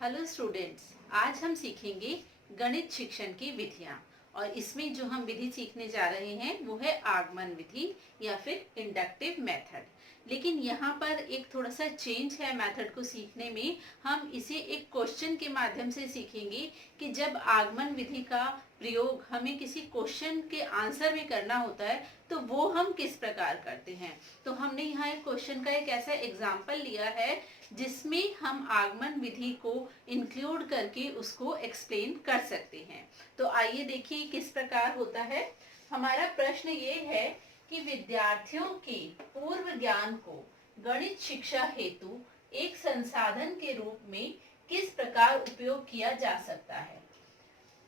Hello students, आज हम सीखेंगे गणित शिक्षण की विधियां। और इसमें जो हम विधि सीखने जा रहे हैं वो है आगमन विधि या फिर इंडक्टिव मेथड। लेकिन यहाँ पर एक थोड़ा सा चेंज है मेथड को सीखने में। हम इसे एक क्वेश्चन के माध्यम से सीखेंगे कि जब आगमन विधि का प्रयोग हमें किसी क्वेश्चन के आंसर में करना होता है तो वो हम किस प्रकार करते हैं। तो हमने यहाँ एक क्वेश्चन का एक ऐसा एग्जाम्पल लिया है जिसमें हम आगमन विधि को इंक्लूड करके उसको एक्सप्लेन कर सकते हैं। तो आइए देखिए किस प्रकार होता है। हमारा प्रश्न ये है कि विद्यार्थियों के पूर्व ज्ञान को गणित शिक्षा हेतु एक संसाधन के रूप में किस प्रकार उपयोग किया जा सकता है।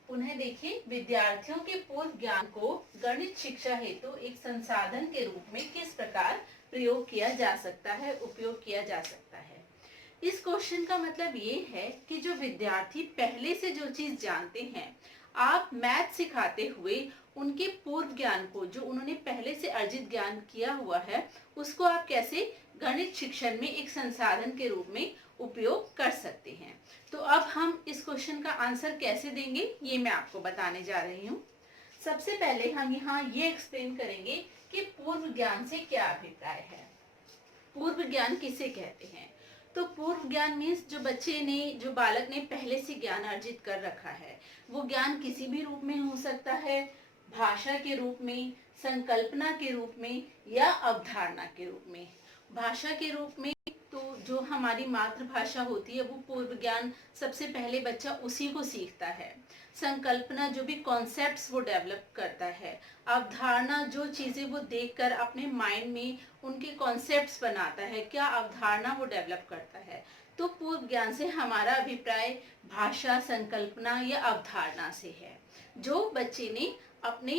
पुनः देखिए, विद्यार्थियों के पूर्व ज्ञान को गणित शिक्षा हेतु एक संसाधन के रूप में किस प्रकार प्रयोग किया जा सकता है, उपयोग किया जा सकता है। इस क्वेश्चन का मतलब ये है कि जो विद्यार्थी पहले से जो चीज जानते हैं, आप मैथ सिखाते हुए उनके पूर्व ज्ञान को, जो उन्होंने पहले से अर्जित ज्ञान किया हुआ है, उसको आप कैसे गणित शिक्षण में एक संसाधन के रूप में उपयोग कर सकते हैं। तो अब हम इस क्वेश्चन का आंसर कैसे देंगे ये मैं आपको बताने जा रही हूँ। सबसे पहले हम यहाँ ये एक्सप्लेन करेंगे कि पूर्व ज्ञान से क्या अभिप्राय है। पूर्व ज्ञान किसे कहते हैं? तो पूर्व ज्ञान मीन्स जो बच्चे ने, जो बालक ने पहले से ज्ञान अर्जित कर रखा है। वो ज्ञान किसी भी रूप में हो सकता है, भाषा के रूप में, संकल्पना के रूप में या अवधारणा के रूप में। भाषा के रूप में तो जो हमारी मातृभाषा होती है वो पूर्व ज्ञान सबसे पहले बच्चा उसी को सीखता है। संकल्पना जो भी कॉन्सेप्ट्स वो डेवलप करता है। अवधारणा जो चीजें वो देखकर अपने माइंड में उनके कॉन्सेप्ट्स बनाता है, क्या अवधारणा वो डेवलप करता है। तो पूर्व ज्ञान से हमारा अभिप्राय भाषा, संकल्पना या अवधारणा से है, जो बच्चे ने अपने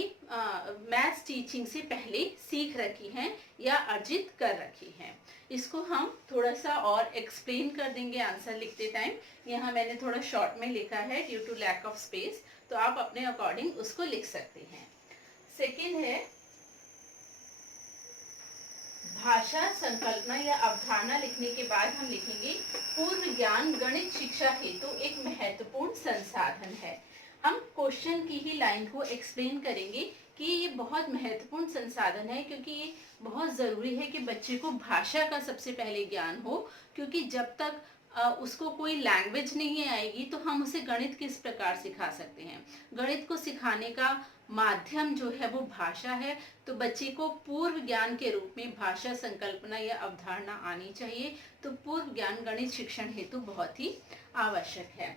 मैथ्स टीचिंग से पहले सीख रखी हैं या अर्जित कर रखी हैं। इसको हम थोड़ा सा और एक्सप्लेन कर देंगे आंसर लिखते टाइम। यहाँ मैंने थोड़ा शॉर्ट में लिखा है due to lack of space, तो आप अपने अकॉर्डिंग उसको लिख सकते हैं। सेकेंड है भाषा, संकल्पना या अवधारणा। लिखने के बाद हम लिखेंगे पूर्व ज्ञान गणित शिक्षा हेतु एक महत्वपूर्ण संसाधन है। हम क्वेश्चन की ही लाइन को एक्सप्लेन करेंगे कि ये बहुत महत्वपूर्ण संसाधन है, क्योंकि ये बहुत जरूरी है कि बच्चे को भाषा का सबसे पहले ज्ञान हो। क्योंकि जब तक उसको कोई लैंग्वेज नहीं आएगी तो हम उसे गणित किस प्रकार सिखा सकते हैं। गणित को सिखाने का माध्यम जो है वो भाषा है। तो बच्चे को पूर्व ज्ञान के रूप में भाषा, संकल्पना या अवधारणा आनी चाहिए। तो पूर्व ज्ञान गणित शिक्षण हेतु बहुत ही आवश्यक है।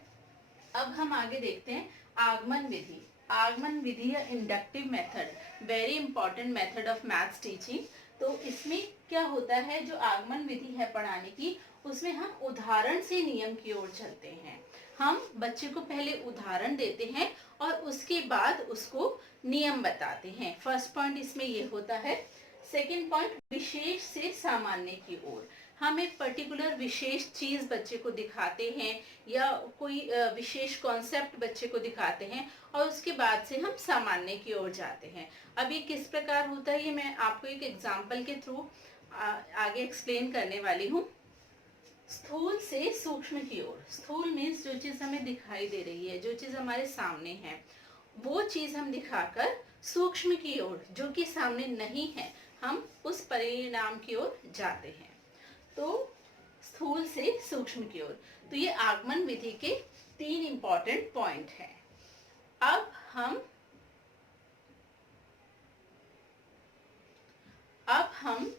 अब हम आगे देखते हैं आगमन विधि। आगमन विधि या inductive method, very important method of maths teaching. तो इसमें क्या होता है, जो आगमन विधि है पढ़ाने की, उसमें हम उदाहरण से नियम की ओर चलते हैं। हम बच्चे को पहले उदाहरण देते हैं और उसके बाद उसको नियम बताते हैं। फर्स्ट पॉइंट इसमें ये होता है। सेकेंड पॉइंट विशेष से सामान्य की ओर। हम एक पर्टिकुलर विशेष चीज बच्चे को दिखाते हैं या कोई विशेष कॉन्सेप्ट बच्चे को दिखाते हैं और उसके बाद से हम सामान्य की ओर जाते हैं। अब ये किस प्रकार होता है ये मैं आपको एक एग्जाम्पल के थ्रू आगे एक्सप्लेन करने वाली हूँ। स्थूल से सूक्ष्म की ओर। स्थूल मीन्स जो चीज हमें दिखाई दे रही है, जो चीज हमारे सामने है, वो चीज हम दिखाकर सूक्ष्म की ओर, जो कि सामने नहीं है, हम उस परिणाम की ओर जाते हैं। तो स्थूल से सूक्ष्म की ओर। तो ये आगमन विधि के 3 इंपॉर्टेंट पॉइंट हैं। अब हम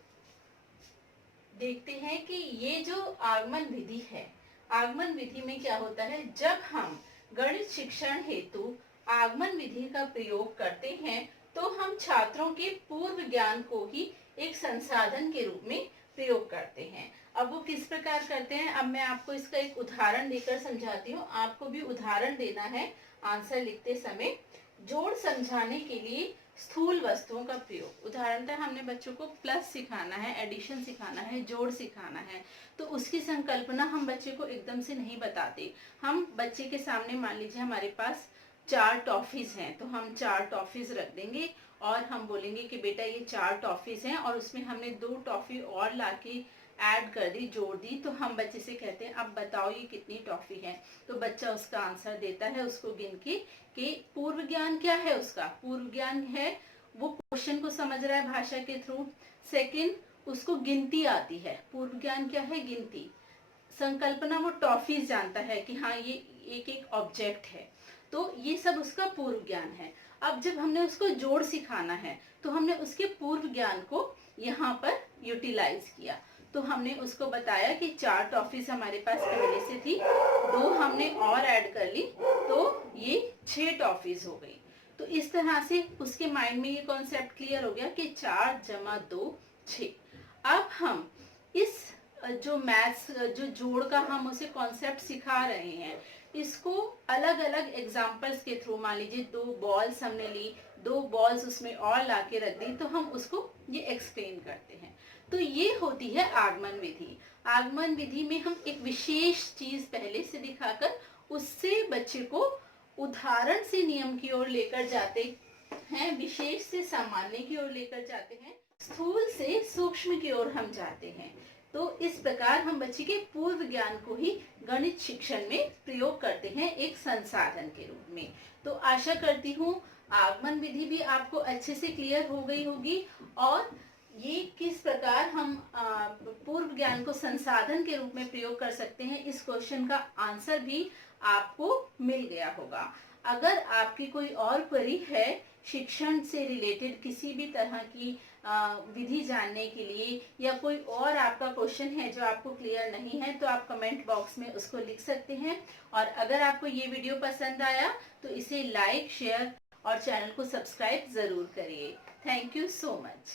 देखते हैं कि ये जो आगमन विधि है, आगमन विधि में क्या होता है। जब हम गणित शिक्षण हेतु आगमन विधि का प्रयोग करते हैं तो हम छात्रों के पूर्व ज्ञान को ही एक संसाधन के रूप में प्रयोग करते हैं। अब वो किस प्रकार करते हैं, अब मैं आपको इसका एक उदाहरण देकर समझाती हूँ। आपको भी उदाहरण देना है आंसर लिखते समय। जोड़ समझाने के लिए स्थूल वस्तुओं का प्रयोग। उदाहरणतः हमने बच्चों को प्लस सिखाना है, एडिशन सिखाना है, जोड़ सिखाना है, तो उसकी संकल्पना हम बच्चे को एकदम से नहीं बताते। हम बच्चे के सामने, मान लीजिए हमारे पास 4 टॉफीज हैं, तो हम 4 टॉफीज रख देंगे और हम बोलेंगे कि बेटा ये 4 टॉफीज हैं और उसमें हमने 2 टॉफी और लाके ऐड कर दी, जोड़ दी, तो हम बच्चे से कहते हैं अब बताओ ये कितनी टॉफी है। तो बच्चा उसका आंसर देता है उसको गिन के कि पूर्व ज्ञान क्या है उसका, पूर्व ज्ञान है वो क्वेश्चन को समझ रहा है भाषा के थ्रू। सेकंड, उसको गिनती आती है। पूर्व ज्ञान क्या है, गिनती। संकल्पना, वो टॉफीज जानता है कि हाँ ये एक एक ऑब्जेक्ट है, तो ये सब उसका पूर्व ज्ञान है। अब जब हमने उसको जोड़ सिखाना है तो हमने उसके पूर्व ज्ञान को यहाँ पर यूटिलाइज किया। तो हमने उसको बताया कि 4 टॉफीज हमारे पास पहले से थी, 2 हमने और ऐड कर ली, तो ये 6 टॉफीज हो गई। तो इस तरह से उसके माइंड में ये कॉन्सेप्ट क्लियर हो गया कि 4 + 2 6। अब हम इस जो मैथ्स जो जोड़ का हम उसे कॉन्सेप्ट सिखा रहे हैं, इसको अलग अलग एग्जाम्पल्स के थ्रू, मान लीजिए 2 बॉल्स हमने ली, 2 बॉल्स उसमें और लाके रख दी, तो हम उसको ये एक्सप्लेन करते हैं। तो ये होती है आगमन विधि। आगमन विधि में हम एक विशेष चीज पहले से दिखाकर उससे बच्चे को उदाहरण से नियम की ओर लेकर जाते हैं, विशेष से सामान्य की ओर लेकर जाते हैं, स्थूल से सूक्ष्म की ओर हम जाते हैं। तो इस प्रकार हम बच्चे के पूर्व ज्ञान को ही गणित शिक्षण में प्रयोग करते हैं एक संसाधन के रूप में। तो आशा करती हूँ आगमन विधि भी आपको अच्छे से क्लियर हो गई होगी, और ये किस प्रकार हम पूर्व ज्ञान को संसाधन के रूप में प्रयोग कर सकते हैं, इस क्वेश्चन का आंसर भी आपको मिल गया होगा। अगर आपकी कोई और क्वेरी है शिक्षण से रिलेटेड, किसी भी तरह की विधि जानने के लिए, या कोई और आपका क्वेश्चन है जो आपको क्लियर नहीं है, तो आप कमेंट बॉक्स में उसको लिख सकते हैं। और अगर आपको ये वीडियो पसंद आया तो इसे लाइक, शेयर और चैनल को सब्सक्राइब जरूर करिए। Thank you so much.